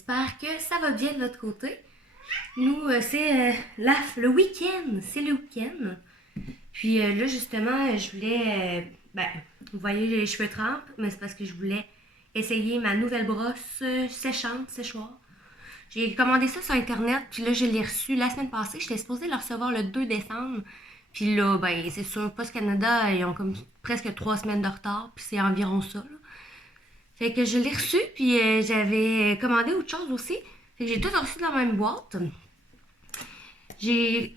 J'espère que ça va bien de votre côté. Nous, c'est le week-end. C'est le week-end. Puis là, justement, je voulais... vous voyez les cheveux trempes, mais c'est parce que je voulais essayer ma nouvelle brosse séchante, séchoir. J'ai commandé ça sur Internet, puis là, je l'ai reçu la semaine passée. J'étais supposée le recevoir le 2 décembre. Puis là, ben, c'est sûr, Post Canada, ils ont comme presque 3 semaines de retard, puis c'est environ ça, là. Fait que je l'ai reçu, puis j'avais commandé autre chose aussi. Fait que j'ai tout reçu dans la même boîte. J'ai...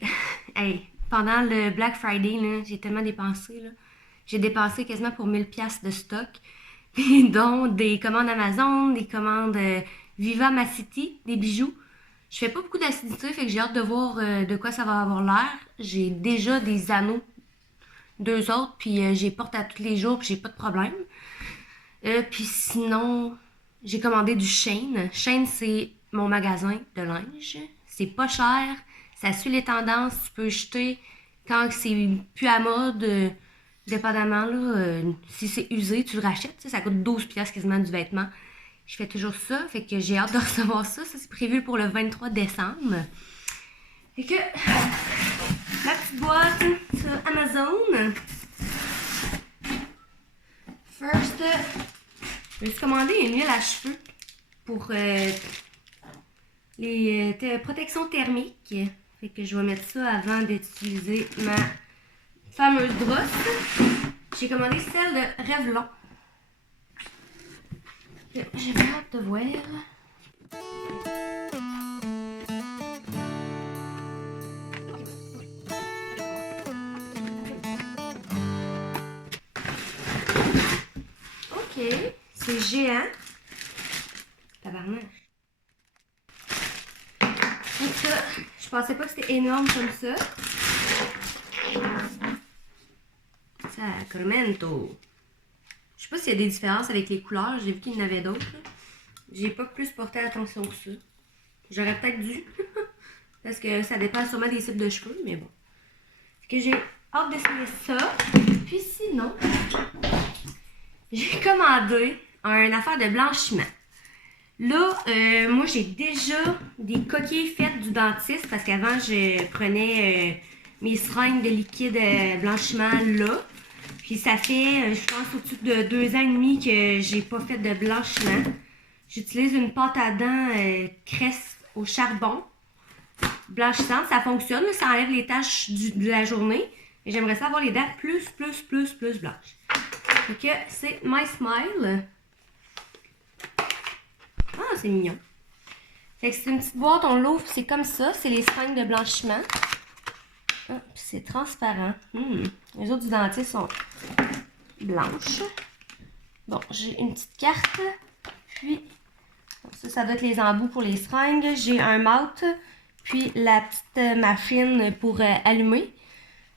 hey, pendant le Black Friday, là, j'ai tellement dépensé, là. J'ai dépensé quasiment pour 1000$ de stock. Puis dont des commandes Amazon, des commandes Viva Ma City, des bijoux. Je fais pas beaucoup d'acidité, fait que j'ai hâte de voir de quoi ça va avoir l'air. J'ai déjà des anneaux, 2 autres, puis j'y porte à tous les jours, puis j'ai pas de problème. Puis sinon, j'ai commandé du Shein. Shein, c'est mon magasin de linge. C'est pas cher, ça suit les tendances, tu peux jeter quand c'est plus à mode, dépendamment, là, si c'est usé, tu le rachètes, ça coûte 12$ quasiment du vêtement. Je fais toujours ça, fait que j'ai hâte de recevoir ça. Ça, c'est prévu pour le 23 décembre. Fait que, la petite boîte sur Amazon. First, je me suis commandé une huile à cheveux pour les protections thermiques. Fait que je vais mettre ça avant d'utiliser ma fameuse brosse. J'ai commandé celle de Revlon. J'ai hâte de voir. Ok, c'est géant. Tabarnak. Donc ça, je pensais pas que c'était énorme comme ça. Sacramento. Je sais pas s'il y a des différences avec les couleurs. J'ai vu qu'il y en avait d'autres. J'ai pas plus porté attention que ça. J'aurais peut-être dû. Parce que ça dépend sûrement des types de cheveux, mais bon. Fait que j'ai hâte d'essayer ça. Puis sinon, j'ai commandé une affaire de blanchiment. Là, moi, j'ai déjà des coquilles faites du dentiste parce qu'avant, je prenais mes seringues de liquide blanchiment là. Puis ça fait, je pense, au-dessus de 2 ans et demi que j'ai pas fait de blanchiment. J'utilise une pâte à dents Crest au charbon blanchissante. Ça fonctionne, ça enlève les taches de la journée. Et j'aimerais ça avoir les dents plus blanches. Donc, c'est My Smile. Ah, c'est mignon. Fait que c'est une petite boîte, on l'ouvre, c'est comme ça. C'est les seringues de blanchiment. Ah, puis c'est transparent. Les autres du dentiste sont blanches. Bon, j'ai une petite carte. Puis, ça doit être les embouts pour les seringues. J'ai un mouth. Puis la petite machine pour allumer.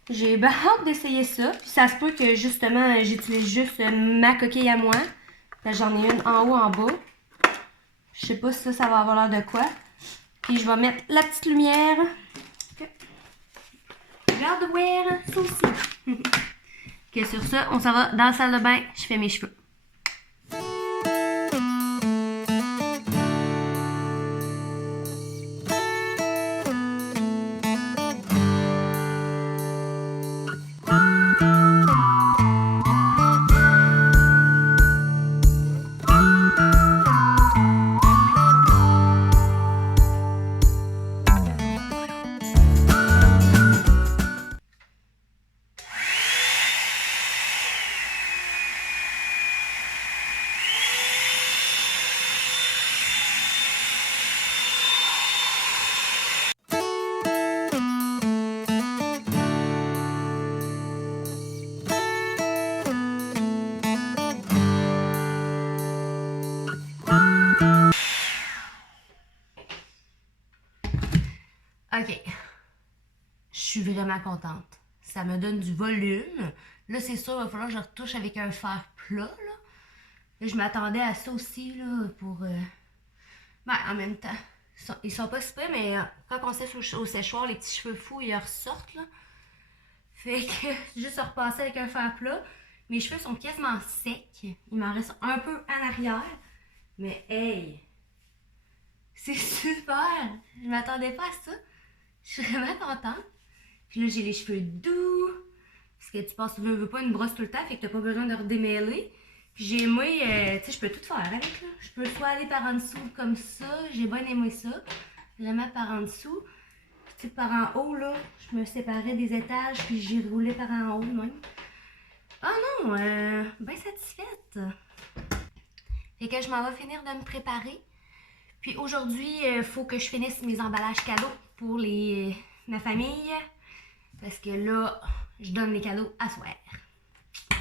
J'ai hâte d'essayer ça. Puis ça se peut que justement, j'utilise juste ma coquille à moi. J'en ai une en haut, en bas. Je sais pas si ça va avoir l'air de quoi. Puis je vais mettre la petite lumière. J'ai hâte de voir ça aussi. Ok, sur ça, on s'en va dans la salle de bain. Je fais mes cheveux. Ok, je suis vraiment contente. Ça me donne du volume. Là, c'est sûr, il va falloir que je retouche avec un fer plat, là. Là, je m'attendais à ça aussi, là, pour... Ben, en même temps, ils sont pas super, mais quand on sèche au séchoir, les petits cheveux fous, ils ressortent, là. Fait que, juste repasser avec un fer plat. Mes cheveux sont quasiment secs. Il m'en reste un peu en arrière. Mais hey, C'est super! Je m'attendais pas à ça. Je suis vraiment contente. Puis là, j'ai les cheveux doux. Parce que tu passes, tu veux pas une brosse tout le temps, fait que t'as pas besoin de redémêler. Puis j'ai aimé, tu sais, je peux tout faire avec là. Je peux soit aller par en dessous comme ça, j'ai bien aimé ça. Vraiment par en dessous. Puis tu sais, par en haut là, je me séparais des étages, puis j'y roulais par en haut même. Ah non, bien satisfaite. Fait que je m'en vais finir de me préparer. Puis aujourd'hui, il faut que je finisse mes emballages cadeaux pour ma famille. Parce que là, je donne les cadeaux à soir.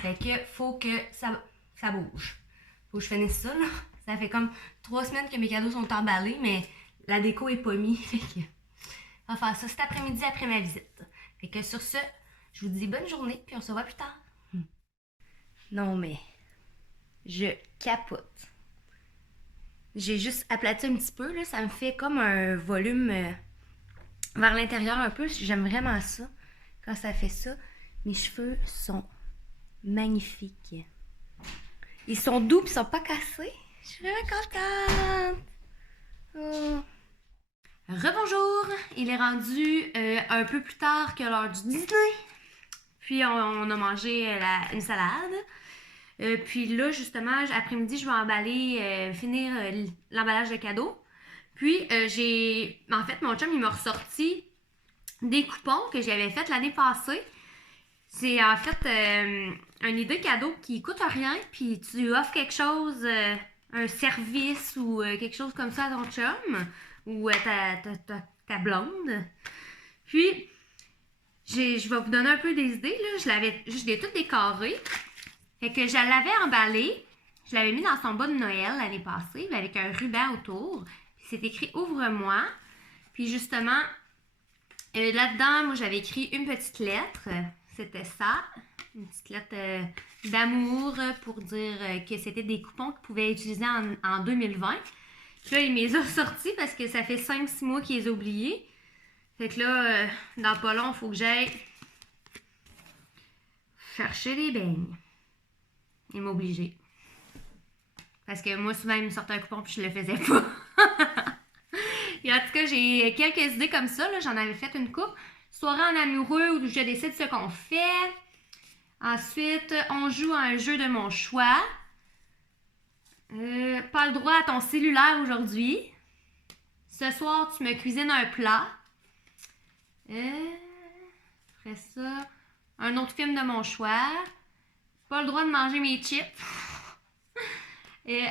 Fait que faut que ça bouge. Faut que je finisse ça, là. Ça fait comme 3 semaines que mes cadeaux sont emballés, mais la déco est pas mise. Fait que on va faire ça cet après-midi après ma visite. Fait que sur ce, je vous dis bonne journée, puis on se voit plus tard. Non mais, je capote. J'ai juste aplati un petit peu, là, ça me fait comme un volume vers l'intérieur un peu. J'aime vraiment ça, quand ça fait ça. Mes cheveux sont magnifiques. Ils sont doux et ils sont pas cassés. Je suis vraiment contente. Oh. Rebonjour! Il est rendu un peu plus tard que l'heure du dîner. Puis on a mangé une salade. Puis là, justement, après-midi, je vais emballer, finir l'emballage de cadeaux. Puis en fait, mon chum, il m'a ressorti des coupons que j'avais fait l'année passée. C'est en fait une idée cadeau qui coûte rien, puis tu offres quelque chose, un service ou quelque chose comme ça à ton chum ou ta blonde. Puis, je vais vous donner un peu des idées. Là. Je l'ai tout décoré. Fait que je l'avais emballé. Je l'avais mis dans son bas de Noël l'année passée, avec un ruban autour. Puis c'est écrit Ouvre-moi. Puis justement, là-dedans, moi j'avais écrit une petite lettre. C'était ça. Une petite lettre d'amour pour dire que c'était des coupons qu'ils pouvaient utiliser en 2020. Puis là, il me les a sortis parce que ça fait 5-6 mois qu'ils les ont oubliés. Fait que là, dans pas long, il faut que j'aille chercher des beignes. Il m'a obligée. Parce que moi, souvent, il me sortait un coupon puis je le faisais pas. Et en tout cas, j'ai quelques idées comme ça. Là. J'en avais fait une coupe. Soirée en amoureux où je décide ce qu'on fait. Ensuite, on joue à un jeu de mon choix. Pas le droit à ton cellulaire aujourd'hui. Ce soir, tu me cuisines un plat. Après ça, un autre film de mon choix. Pas le droit de manger mes chips.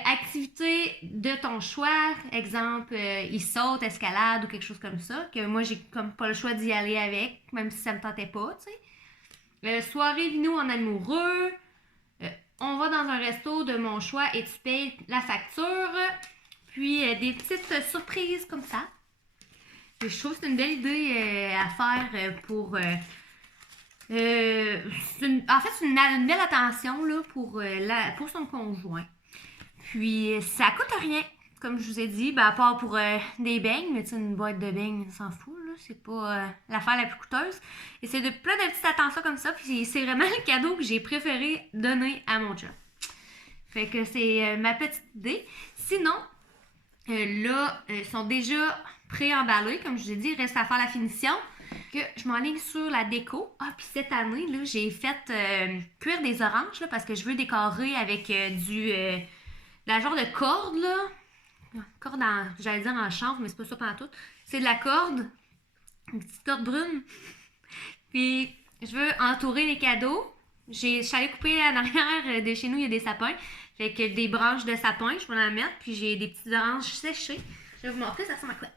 Activité de ton choix, exemple, il saute, escalade ou quelque chose comme ça, que moi j'ai comme pas le choix d'y aller avec, même si ça me tentait pas, tu sais. Soirée vino en amoureux, on va dans un resto de mon choix et tu payes la facture, puis des petites surprises comme ça. Et je trouve que c'est une belle idée à faire pour... en fait, c'est une belle attention là, pour son conjoint. Puis, ça coûte rien, comme je vous ai dit, à part pour des beignes, mais tu sais, une boîte de beignes, on s'en fout, là, c'est pas l'affaire la plus coûteuse. Et c'est plein de petites attentions comme ça, puis c'est vraiment le cadeau que j'ai préféré donner à mon chum. Fait que c'est ma petite idée. Sinon, là, ils sont déjà pré-emballés, comme je vous ai dit, il reste à faire la finition. Que je m'enligne sur la déco. Ah, puis cette année, là, j'ai fait cuire des oranges, là, parce que je veux décorer avec la genre de corde, là. Corde j'allais dire en chanvre, mais c'est pas ça pantoute. C'est de la corde. Une petite corde brune. Puis, je veux entourer les cadeaux. Je suis allée couper en arrière de chez nous, il y a des sapins. Fait que des branches de sapin, je vais en mettre. Puis, j'ai des petites oranges séchées. Je vais vous montrer, ça ressemble à quoi.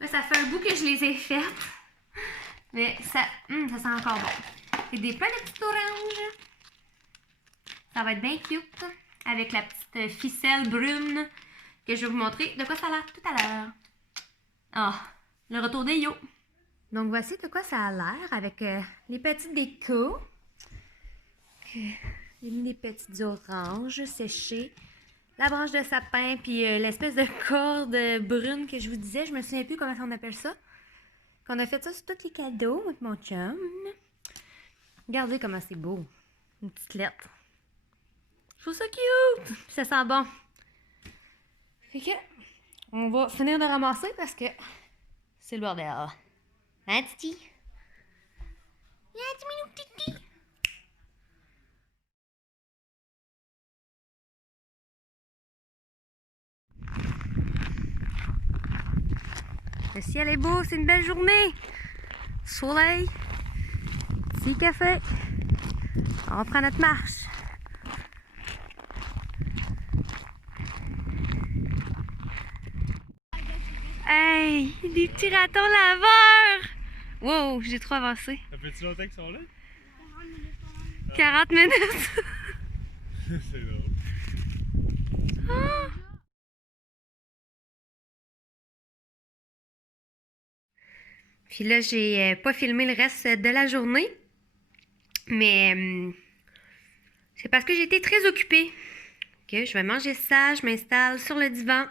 Là, ça fait un bout que je les ai faites. Mais ça sent encore bon. C'est plein de petites oranges. Ça va être bien cute avec la petite ficelle brune que je vais vous montrer de quoi ça a l'air tout à l'heure. Ah, le retour des yo. Donc voici de quoi ça a l'air avec les petites décos. J'ai mis des petites oranges séchées, la branche de sapin puis l'espèce de corde brune que je vous disais, je me souviens plus comment on appelle ça. Qu'on a fait ça sur tous les cadeaux avec mon chum. Regardez comment c'est beau. Une petite lettre. Je trouve ça cute! Puis ça sent bon. Fait que, on va finir de ramasser parce que c'est le bordel. Hein, Titi? Hein, minou Titi? Le ciel est beau, c'est une belle journée. Soleil, petit café. On reprend notre marche. Hey, des petits ratons laveurs! Wow, j'ai trop avancé. Ça fait-tu longtemps qu'ils sont là? 40 minutes. C'est drôle. Ah. Puis là, j'ai pas filmé le reste de la journée. Mais c'est parce que j'ai été très occupée. Ok, je vais manger ça, je m'installe sur le divan.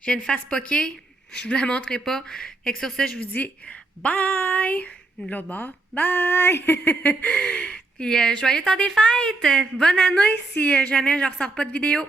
J'ai une face poquée. Je vous la montrerai pas. Fait que sur ça, je vous dis bye! De l'autre bord, bye! Puis joyeux temps des fêtes! Bonne année si jamais je ressors pas de vidéo.